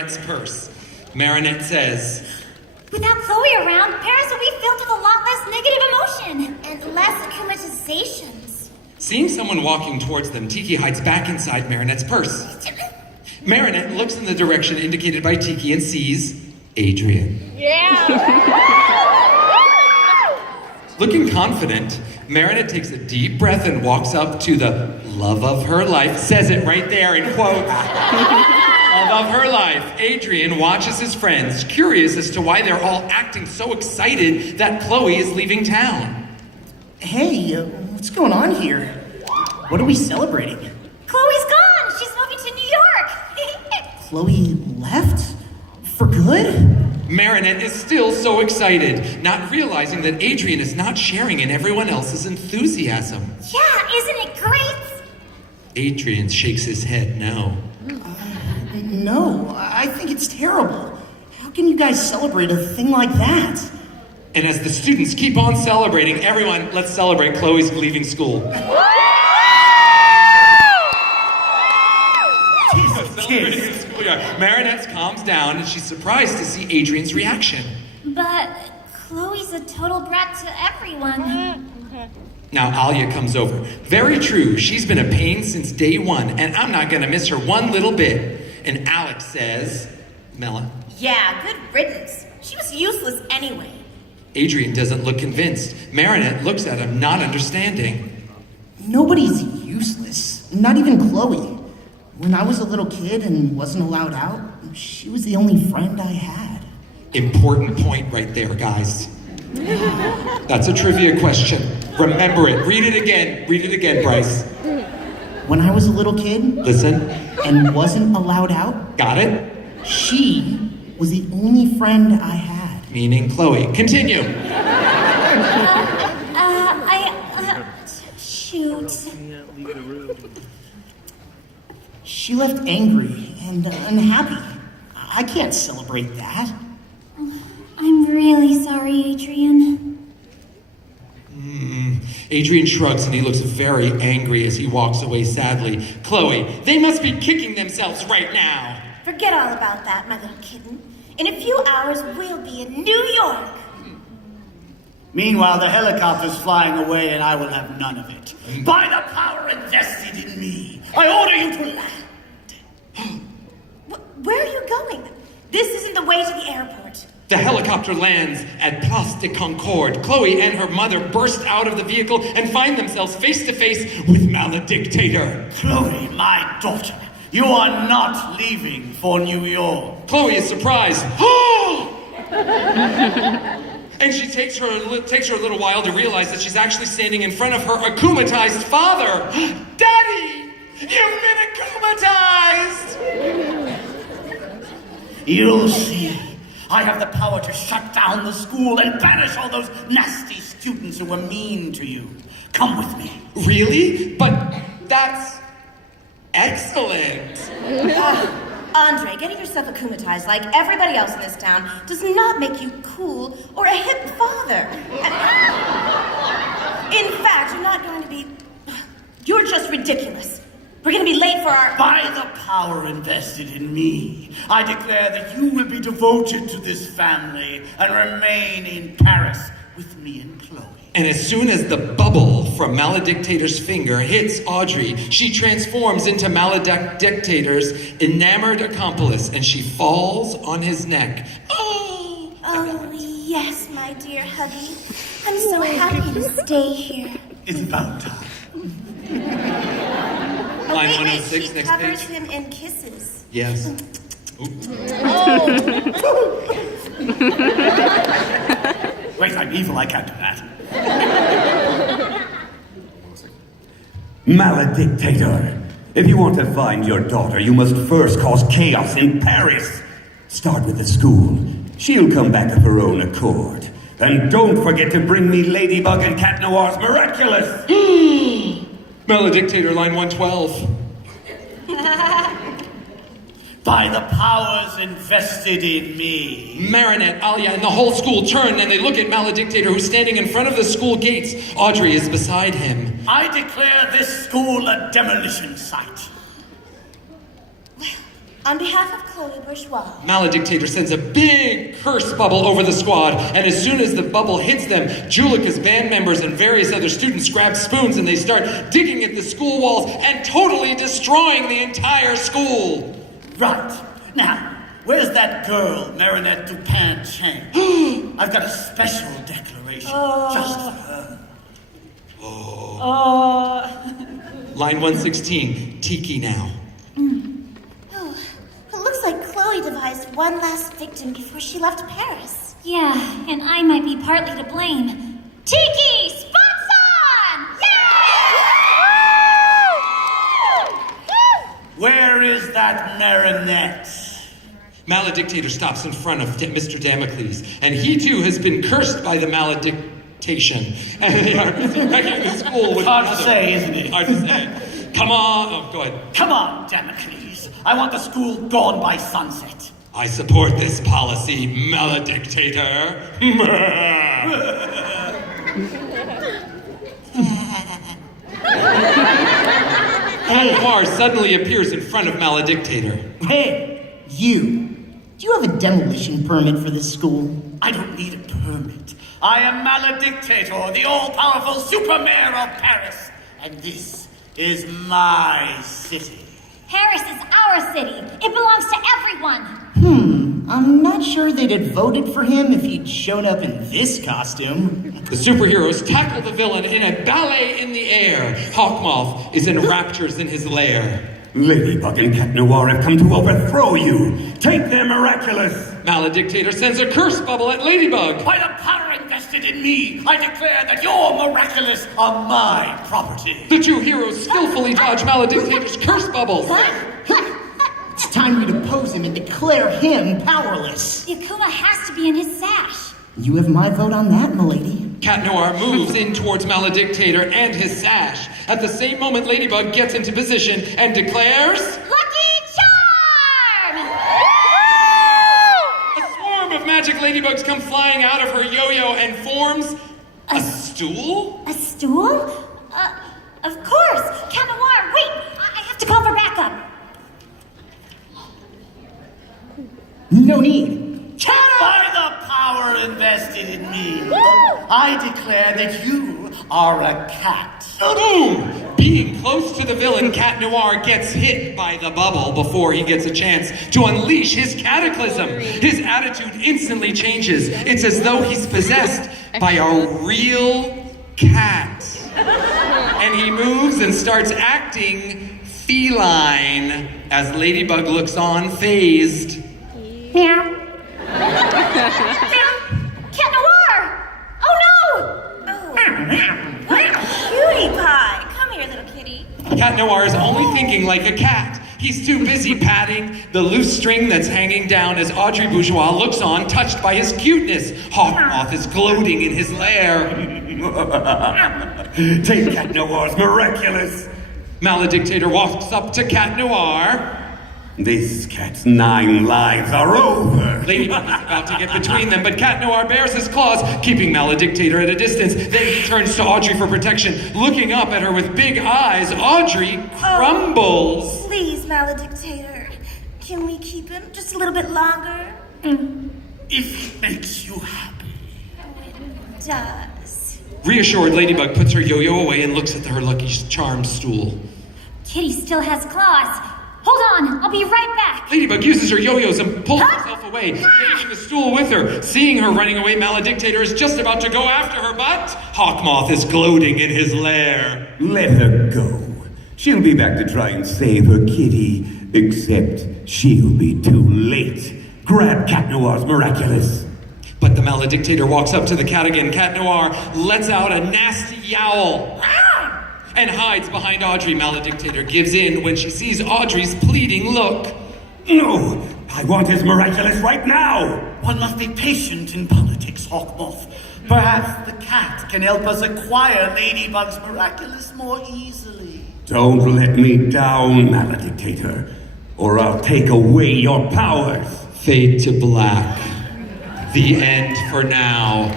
Marinette's purse. Marinette says, "Without Chloe around, Paris will be filled with a lot less negative emotion and less accumatizations." Seeing someone walking towards them, Tiki hides back inside Marinette's purse. Marinette looks in the direction indicated by Tiki and sees Adrian. Looking confident, Marinette takes a deep breath and walks up to the love of her life, says it right there in quotes. Love of her life. Adrian watches his friends, curious as to why they're all acting so excited that Chloe is leaving town. Hey, what's going on here? What are we celebrating? Chloe's gone! She's moving to New York! Chloe left? For good? Marinette is still so excited, not realizing that Adrian is not sharing in everyone else's enthusiasm. Yeah, isn't it great? Adrian shakes his head no. No, I think it's terrible. How can you guys celebrate a thing like that? And as the students keep on celebrating, everyone, let's celebrate Chloe's leaving school. Kiss. Marinette calms down and she's surprised to see Adrian's reaction. But Chloe's a total brat to everyone. Now Alia comes over. Very true, she's been a pain since day one, and I'm not gonna miss her one little bit. And Alex says, Mela. Yeah, good riddance. She was useless anyway. Adrian doesn't look convinced. Marinette looks at him, not understanding. Nobody's useless. Not even Chloe. When I was a little kid and wasn't allowed out, she was the only friend I had. Important point right there, guys. That's a trivia question. Remember it. Read it again. Read it again, Bryce. When I was a little kid... Listen. And wasn't allowed out... Got it? She was the only friend I had. Meaning Chloe. Continue. Shoot. She left angry and unhappy. I can't celebrate that. I'm really sorry, Adrian. Adrian shrugs and he looks very angry as he walks away sadly. Chloe, they must be kicking themselves right now. Forget all about that, my little kitten. In a few hours, we'll be in New York. Meanwhile, the helicopter's flying away and I will have none of it. By the power invested in me, I order you to land. Where are you going? This isn't the way to the airport. The helicopter lands at Place de Concorde. Chloe and her mother burst out of the vehicle and find themselves face to face with Maledictator. Chloe, my daughter, you are not leaving for New York. Chloe is surprised. And she takes her a little while to realize that she's actually standing in front of her akumatized father. Daddy, you've been akumatized! You'll see. I have the power to shut down the school and banish all those nasty students who were mean to you. Come with me. Really? But that's excellent. Andre, getting yourself akumatized like everybody else in this town does not make you cool or a hip father. In fact, you're not going to be... You're just ridiculous. We're going to be late for our... By the power invested in me, I declare that you will be devoted to this family and remain in Paris with me and Chloe. And as soon as the bubble from Maledictator's finger hits Audrey, she transforms into Maledictator's enamored accomplice and she falls on his neck. Oh, yes, my dear Huggy. I'm so happy to stay here. It's about time. Line wait, 106, she next covers page. him in kisses. Yes. Wait, I'm evil, I can't do that. Maledictator, if you want to find your daughter, you must first cause chaos in Paris. Start with the school. She'll come back of her own accord. And don't forget to bring me Ladybug and Cat Noir's Miraculous. Maledictator, line 112. By the powers invested in me. Marinette, Alia, and the whole school turn and they look at Maledictator who's standing in front of the school gates. Audrey is beside him. I declare this school a demolition site. On behalf of Chloe Bourgeois. Maledictator sends a big curse bubble over the squad, and as soon as the bubble hits them, Julica's band members and various other students grab spoons and they start digging at the school walls and totally destroying the entire school. Right. Now, where's that girl, Marinette Dupin-Cheng? I've got a special declaration just for her. Line 116, Tiki now. Oh, it looks like Chloe devised one last victim before she left Paris. Yeah, and I might be partly to blame. Tiki, spots on! Where is that Marinette? Maledictator stops in front of Mr. Damocles, and he too has been cursed by the maledictation. And they are busy wrecking the school with Hard to another. say, isn't it? Hard to say. Come on. Oh, go ahead. Come on, Damocles. I want the school gone by sunset. I support this policy, Maledictator. Omar suddenly appears in front of Maledictator. Hey, you. Do you have a demolition permit for this school? I don't need a permit. I am Maledictator, the all-powerful super mayor of Paris. And this is my city. Paris is our city. It belongs to everyone. I'm not sure they'd have voted for him if he'd shown up in this costume. The superheroes tackle the villain in a ballet in the air. Hawkmoth is in raptures in his lair. Ladybug and Cat Noir have come to overthrow you. Take their Miraculous. Maledictator sends a curse bubble at Ladybug. By the power invested in me, I declare that your Miraculous are my property. The two heroes skillfully dodge Maledictator's curse bubbles. It's time to depose him and declare him powerless. Yakuma has to be in his sash. You have my vote on that, milady. Cat Noir moves in towards Maledictator and his sash. At the same moment, Ladybug gets into position and declares... Lucky Charm! A swarm of magic ladybugs come flying out of her yo-yo and forms... a stool? A stool? Of course. Cat Noir, wait. I have to call for backup. No need. By the power invested in me, I declare that you are a cat. Boom! Being close to the villain, Cat Noir gets hit by the bubble before he gets a chance to unleash his cataclysm. His attitude instantly changes. It's as though he's possessed by a real cat. And he moves and starts acting feline as Ladybug looks on, phased. Meow. Cat Noir! Oh no! What a cutie pie. Come here, little kitty. Cat Noir is only thinking like a cat. He's too busy patting the loose string that's hanging down as Audrey Bourgeois looks on, touched by his cuteness. Hawkmoth is gloating in his lair. Take Cat Noir's Miraculous. Maledictator walks up to Cat Noir. This cat's 9 lives are over. Ladybug is about to get between them, but Cat Noir bears his claws, keeping Maledictator at a distance. Then he turns to Audrey for protection. Looking up at her with big eyes, Audrey crumbles. Please, Maledictator. Can we keep him just a little bit longer? If it makes you happy. It does. Reassured, Ladybug puts her yo-yo away and looks at her Lucky Charm stool. Kitty still has claws. Hold on, I'll be right back. Ladybug uses her yo-yos and pulls herself away, taking the stool with her. Seeing her running away, Maledictator is just about to go after her, but Hawkmoth is gloating in his lair. Let her go. She'll be back to try and save her kitty, except she'll be too late. Grab Cat Noir's Miraculous. But the Maledictator walks up to the cat again. Cat Noir lets out a nasty yowl and hides behind Audrey. Maledictator gives in when she sees Audrey's pleading look. No, I want his Miraculous right now. One must be patient in politics, Hawkmoth. Perhaps the cat can help us acquire Ladybug's Miraculous more easily. Don't let me down, Maledictator, or I'll take away your powers. Fade to black. The end for now.